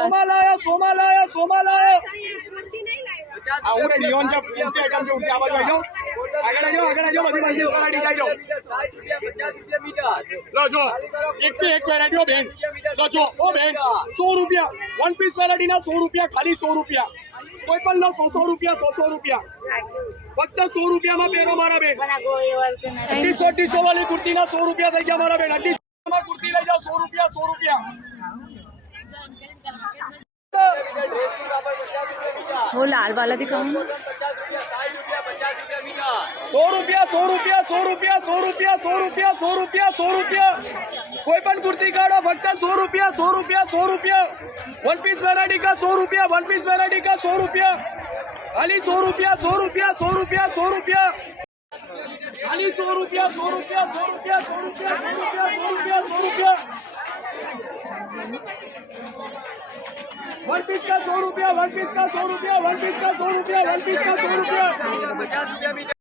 सोमा लाया सोमा लाया सोमा लाया आउरे लियोन जब पंचे आइटम जो उनके आवाज में जाओ आगे जाओ बड़ी बड़ी करा दी जाओ लो जो एक पे एक वेराइटी हो बहन लो जो ओ बहन 100 रुपया वन पीस वेराइटी ना 100 रुपया खाली 100 रुपया कोई पण लो 100 रुपया 100 रुपया फक्त 100 रुपया में पेरो मारा बेन 200 वाली कुर्ती ना 100 रुपया થઈ ગયા મારા બેન 200 માં कुर्ती ले जाओ 100 रुपया 100 रुपया वो लाल वाला दिखाऊं 100 रुपया 100 रुपया 100 रुपया 100 रुपया 100 रुपया 100 रुपया 100 रुपया कोई पण कुर्ती काढो फक्त 100 रुपया 100 रुपया 100 रुपया वन पीस वेराइटी का 100 रुपया वन पीस वेराइटी का 100 रुपया खाली 100 रुपया 100 रुपया 100 रुपया 100 रुपया खाली 100 रुपया 100 रुपया 100 रुपया 100 रुपया 100 रुपया 100 रुपया वन पीस का 100 रुपया वन पीस का 100 रुपया वन पीस का 100 रुपया वन पीस का 100 रुपया